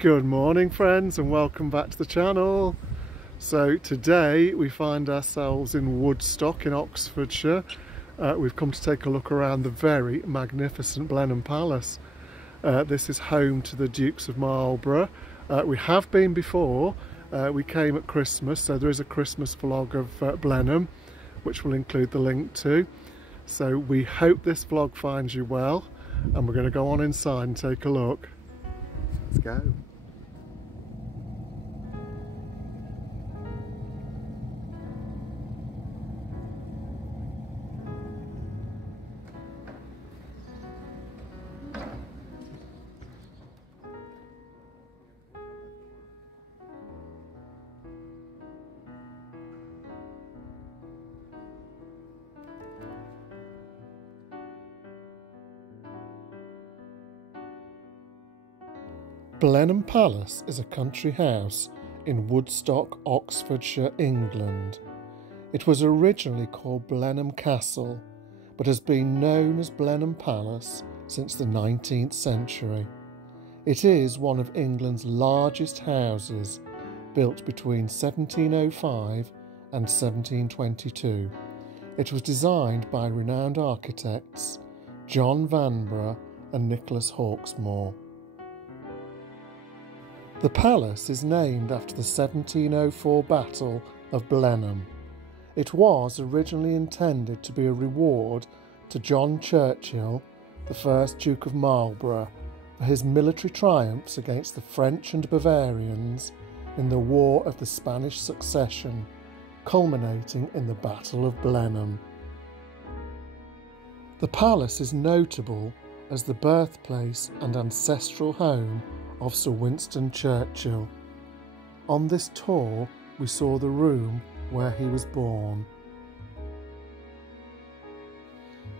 Good morning friends, and welcome back to the channel. So today we find ourselves in Woodstock in Oxfordshire. We've come to take a look around the very magnificent Blenheim Palace. This is home to the Dukes of Marlborough. We have been before. We came at Christmas, so there is a Christmas vlog of Blenheim which we'll include the link to. So we hope this vlog finds you well, and we're going to go on inside and take a look. Let's go. Blenheim Palace is a country house in Woodstock, Oxfordshire, England. It was originally called Blenheim Castle, but has been known as Blenheim Palace since the 19th century. It is one of England's largest houses, built between 1705 and 1722. It was designed by renowned architects John Vanbrugh and Nicholas Hawksmoor. The palace is named after the 1704 Battle of Blenheim. It was originally intended to be a reward to John Churchill, the first Duke of Marlborough, for his military triumphs against the French and Bavarians in the War of the Spanish Succession, culminating in the Battle of Blenheim. The palace is notable as the birthplace and ancestral home of Sir Winston Churchill. On this tour we saw the room where he was born.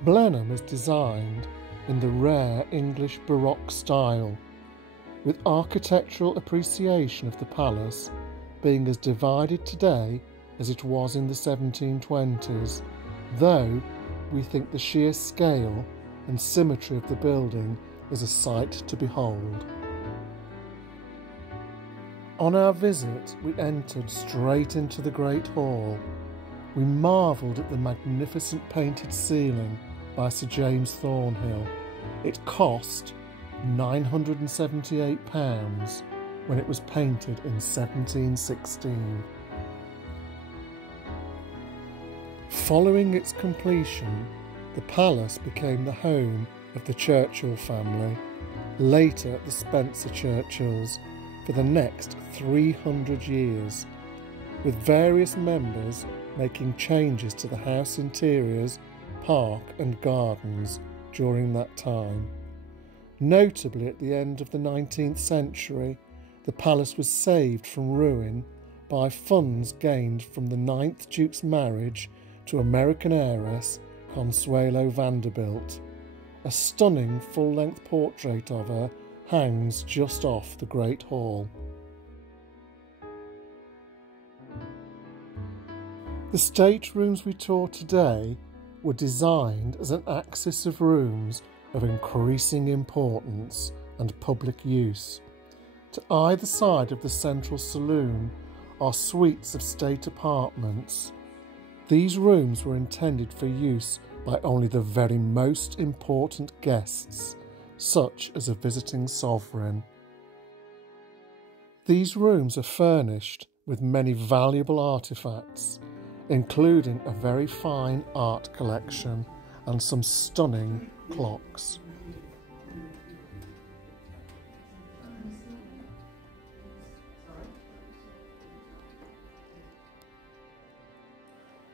Blenheim is designed in the rare English Baroque style, with architectural appreciation of the palace being as divided today as it was in the 1720s, though we think the sheer scale and symmetry of the building is a sight to behold. On our visit, we entered straight into the Great Hall. We marvelled at the magnificent painted ceiling by Sir James Thornhill. It cost £978 when it was painted in 1716. Following its completion, the palace became the home of the Churchill family, later the Spencer Churchills, for the next 300 years, with various members making changes to the house interiors, park and gardens during that time. Notably, at the end of the 19th century, the palace was saved from ruin by funds gained from the 9th Duke's marriage to American heiress Consuelo Vanderbilt. A stunning full-length portrait of her hangs just off the Great Hall. The staterooms we tour today were designed as an axis of rooms of increasing importance and public use. To either side of the central saloon are suites of state apartments. These rooms were intended for use by only the very most important guests, such as a visiting sovereign. These rooms are furnished with many valuable artefacts, including a very fine art collection and some stunning clocks.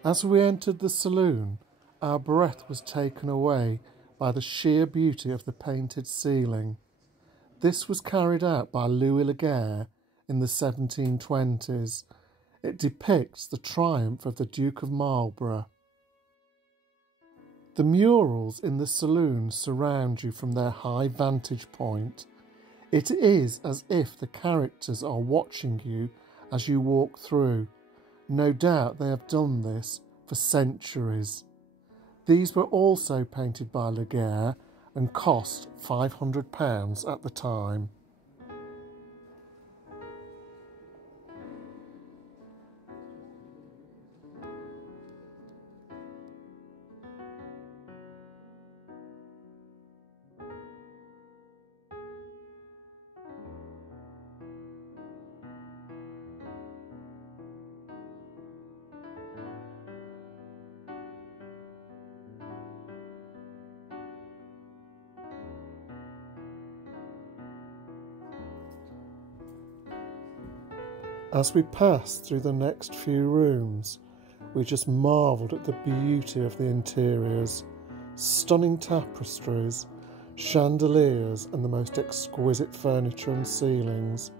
As we entered the saloon, our breath was taken away by the sheer beauty of the painted ceiling. This was carried out by Louis Laguerre in the 1720s. It depicts the triumph of the Duke of Marlborough. The murals in the saloon surround you from their high vantage point. It is as if the characters are watching you as you walk through. No doubt they have done this for centuries. These were also painted by Laguerre and cost £500 at the time. As we passed through the next few rooms, we just marvelled at the beauty of the interiors, stunning tapestries, chandeliers and the most exquisite furniture and ceilings.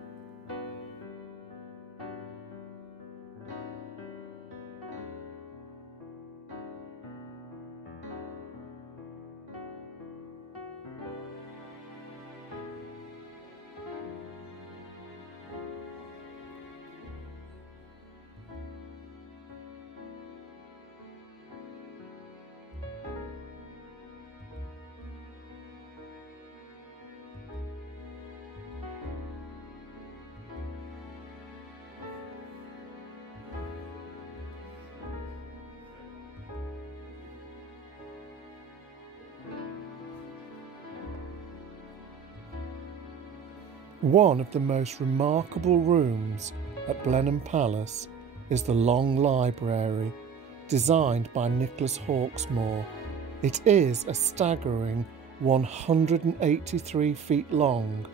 One of the most remarkable rooms at Blenheim Palace is the Long Library, designed by Nicholas Hawksmoor. It is a staggering 183 feet long.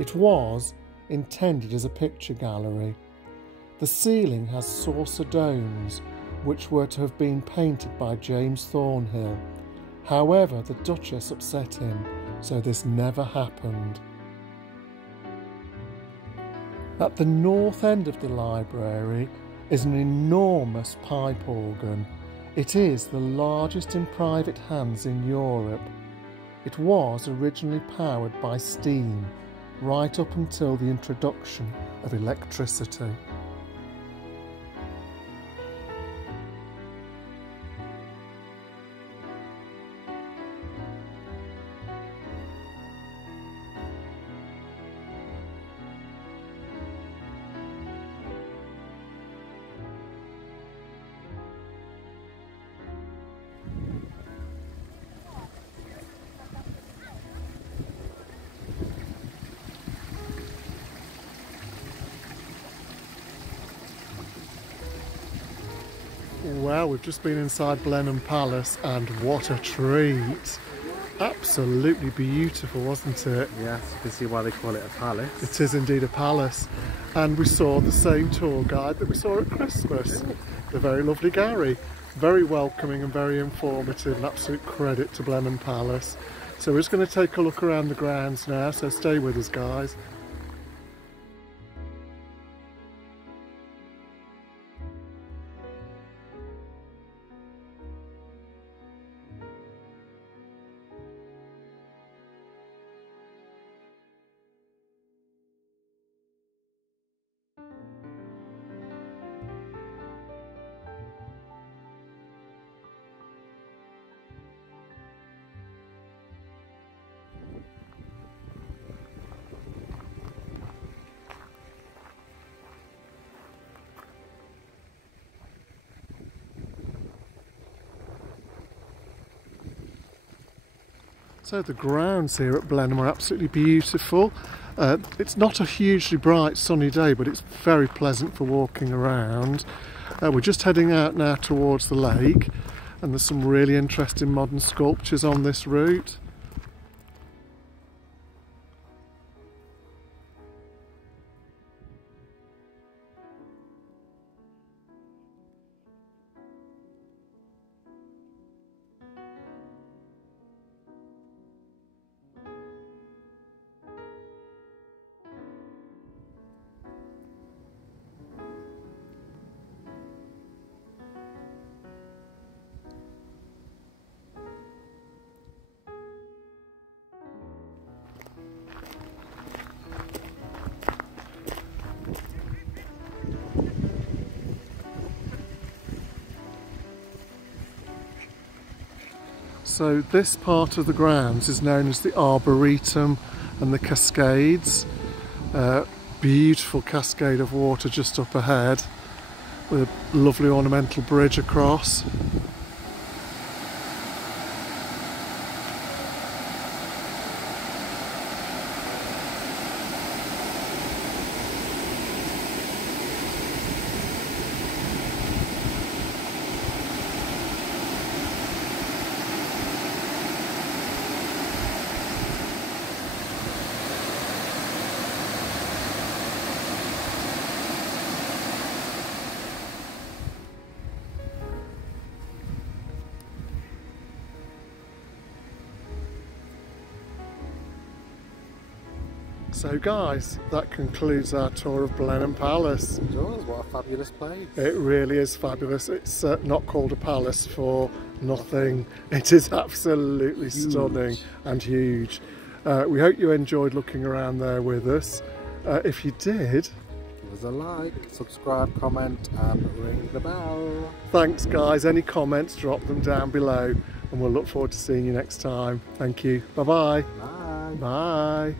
It was intended as a picture gallery. The ceiling has saucer domes, which were to have been painted by James Thornhill. However, the Duchess upset him, so this never happened. At the north end of the library is an enormous pipe organ. It is the largest in private hands in Europe. It was originally powered by steam, right up until the introduction of electricity. Well, we've just been inside Blenheim Palace and what a treat. Absolutely beautiful, wasn't it? Yes, you can see why they call it a palace. It is indeed a palace. And we saw the same tour guide that we saw at Christmas, the very lovely Gary. Very welcoming and very informative, an absolute credit to Blenheim Palace. So we're just going to take a look around the grounds now, so stay with us, guys. So the grounds here at Blenheim are absolutely beautiful. It's not a hugely bright sunny day, but it's very pleasant for walking around. We're just heading out now towards the lake, and there's some really interesting modern sculptures on this route. So this part of the grounds is known as the Arboretum and the Cascades. Beautiful cascade of water just up ahead with a lovely ornamental bridge across. So guys, that concludes our tour of Blenheim Palace. It does, what a fabulous place. It really is fabulous. It's not called a palace for nothing. It is absolutely stunning and huge. We hope you enjoyed looking around there with us. If you did, give us a like, subscribe, comment and ring the bell. Thanks guys. Any comments, drop them down below and we'll look forward to seeing you next time. Thank you. Bye-bye. Bye. Bye.